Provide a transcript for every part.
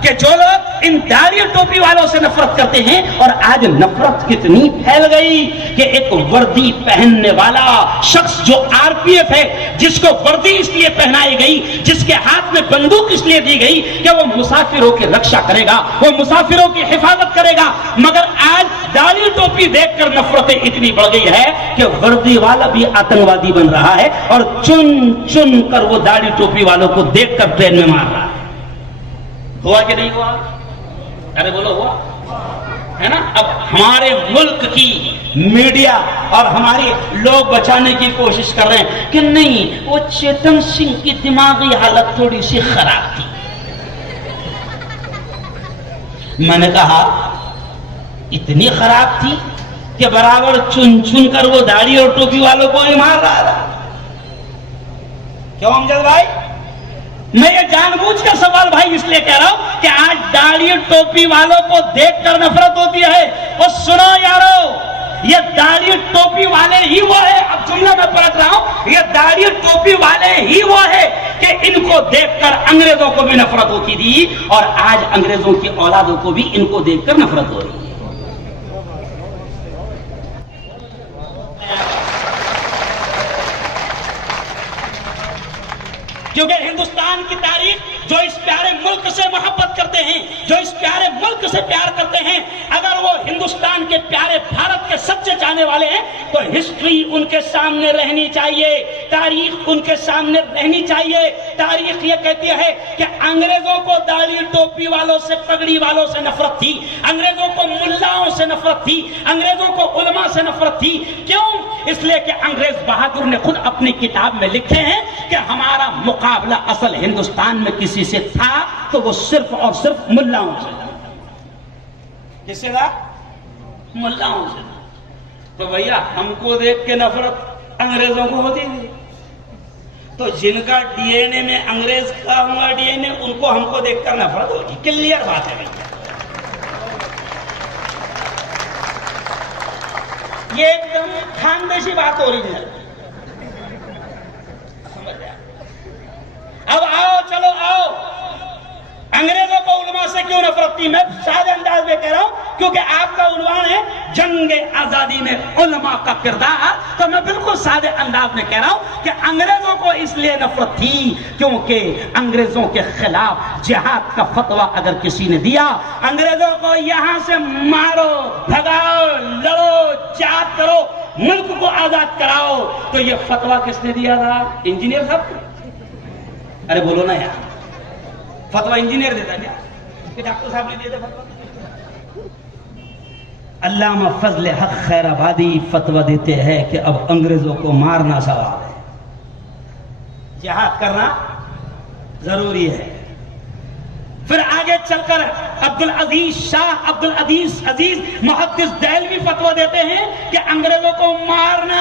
कि जो लोग इन दाढ़ी टोपी वालों से नफरत करते हैं, और आज नफरत कितनी फैल गई कि एक वर्दी पहनने वाला शख्स जो आरपीएफ है, जिसको वर्दी इसलिए पहनाई गई, जिसके हाथ में बंदूक इसलिए दी गई कि वो मुसाफिरों की रक्षा करेगा, वो मुसाफिरों की हिफाजत करेगा, मगर आज दाढ़ी टोपी देखकर नफरतें इतनी बढ़ गई है कि वर्दी वाला भी आतंकवादी बन रहा है और चुन चुन कर वो दाढ़ी टोपी वालों को देखकर ट्रेन में मार रहा है। हुआ कि नहीं हुआ? अरे बोलो, हुआ है ना? अब हमारे मुल्क की मीडिया और हमारे लोग बचाने की कोशिश कर रहे हैं कि नहीं, वो चेतन सिंह की दिमागी हालत थोड़ी सी खराब थी। मैंने कहा इतनी खराब थी कि बराबर चुन चुन कर वो दाढ़ी और टोपी वालों को ही मार रहा था। क्यों अमजद भाई? मैं ये जानबूझकर सवाल भाई इसलिए कह रहा हूं कि आज दाढ़ी टोपी वालों को देखकर नफरत होती है। और सुनो यारो, ये दाढ़ी टोपी वाले ही वो है, अब जुमला मैं पलट रहा हूं, ये दाढ़ी टोपी वाले ही वो है कि इनको देखकर अंग्रेजों को भी नफरत होती थी, और आज अंग्रेजों की औलादों को भी इनको देखकर नफरत हो रही है। क्योंकि हिंदुस्तान की तारीख, जो इस प्यारे मुल्क से मोहब्बत करते हैं, जो इस प्यारे मुल्क से प्यार करते हैं, अगर वो हिंदुस्तान के प्यारे भारत के सच्चे चाहने वाले हैं, तो हिस्ट्री उनके सामने रहनी चाहिए, तारीख उनके सामने रहनी चाहिए। तारीख ये कहती है कि अंग्रेजों को दाढ़ी टोपी वालों से, पगड़ी वालों से नफरत थी, अंग्रेजों को मुल्लाओं से नफरत थी, अंग्रेजों को उलमा से नफरत थी। क्यों? इसलिए कि अंग्रेज बहादुर ने खुद अपनी किताब में लिखे हैं कि हमारा मुकाबला असल हिंदुस्तान में किसी से था तो वो सिर्फ और सिर्फ मुल्लाओं से था। किससे था? मुल्लाओं से था। तो भैया हमको देख के नफरत अंग्रेजों को होती थी, तो जिनका डीएनए में अंग्रेज का हुआ डीएनए, उनको हमको देखकर नफरत होगी। क्लियर बात है भैया, ये एकदम खानदेशी बात हो रही है। अब आओ, चलो आओ, अंग्रेजों को उलमा से क्यों नफरत थी? मैं सादे अंदाज में कह रहा हूं क्योंकि आपका उन्वान है जंगे आजादी में उलमा का किरदार, तो मैं बिल्कुल सादे अंदाज में कह रहा हूं कि अंग्रेजों को इसलिए नफरत थी क्योंकि अंग्रेजों के खिलाफ जिहाद का फतवा अगर किसी ने दिया, अंग्रेजों को यहां से मारो, भगाओ, लड़ो, जिहाद करो, मुल्क को आजाद कराओ, तो ये फतवा किसने दिया था? इंजीनियर साहब। अरे बोलो ना यार, फतवा इंजीनियर देता क्या? कि डॉक्टर साहब ने दिया था फतवा? अल्लामा फजल हक खैराबादी फतवा देते हैं कि अब अंग्रेजों को मारना सवाल है, जिहाद करना जरूरी है। फिर आगे चलकर अब्दुल अजीज शाह, अब्दुल अजीज मुहद्दिस दहलवी फतवा देते हैं कि अंग्रेजों को मारना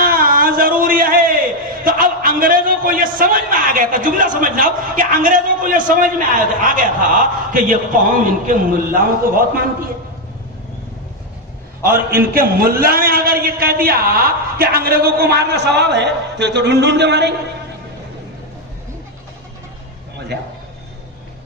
जरूरी है। तो अब अंग्रेजों को यह समझ में आ गया था, जुमला समझना कि अंग्रेजों को यह समझ में आ गया था कि यह कौम इनके मुल्लाओं को बहुत मानती है, और इनके मुल्ला ने अगर ये कह दिया कि अंग्रेजों को मारना सवाब है, तो ढूंढ ढूंढ के मारेंगे। समझ गया?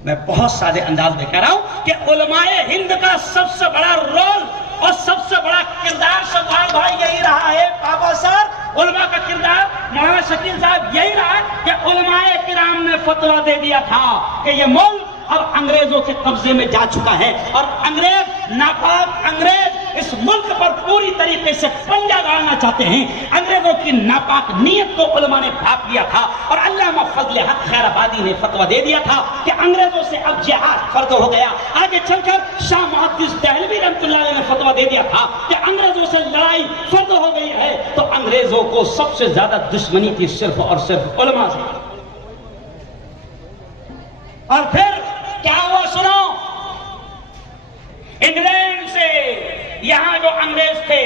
मैं बहुत सादे अंदाज में कह रहा हूं कि उलमाए हिंद का सबसे बड़ा रोल और सबसे बड़ा किरदार शफात भाई यही रहा है। पापा सर, उलमा का किरदार मौलाना शकील साहब यही रहा कि उलमाए किराम ने फतवा दे दिया था कि ये मुल्क अब अंग्रेजों के कब्जे में जा चुका है, और अंग्रेज, नापाक अंग्रेज इस मुल्क पर पूरी तरीके से पंजा गाड़ना चाहते हैं। अंग्रेजों की नापाक नीयत को उलमा ने भाप लिया था, और अल्लामा फजल हक खैराबादी ने फतवा दे दिया था कि अंग्रेजों से अब जिहाद फर्ज हो गया। आगे चलकर शाह मुहद्दिस दहलवी रहमतुल्लाह अलैह ने फतवा दे दिया था कि अंग्रेजों से लड़ाई फर्ज हो गई है। तो अंग्रेजों को सबसे ज्यादा दुश्मनी थी सिर्फ और सिर्फ उलमा से। और फिर क्या हुआ सुनो, इंग्लैंड से यहां जो अंग्रेज थे,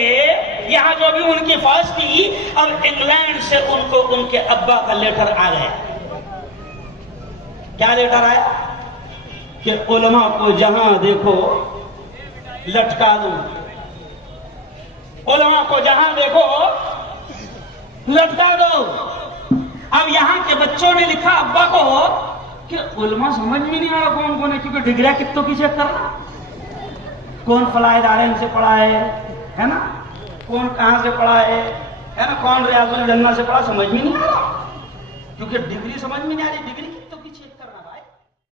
यहां जो भी उनकी फौज थी, अब इंग्लैंड से उनको उनके अब्बा का लेटर आ गया। क्या लेटर आया? कि उलमा को जहां देखो लटका दो, उलमा को जहां देखो लटका दो। अब यहां के बच्चों ने लिखा अब्बा को कि उलमा समझ में नहीं आ रहा कौन कौन है, क्योंकि डिग्रिया कितों की चेक कर रहा, कौन फलाए दारेन से पढ़ा है ना, कौन कहां से पढ़ा है ना, कौन रियाजुल जन्ना से पढ़ा, समझ में नहीं आ रहा, क्योंकि डिग्री समझ में नहीं आ रही। डिग्री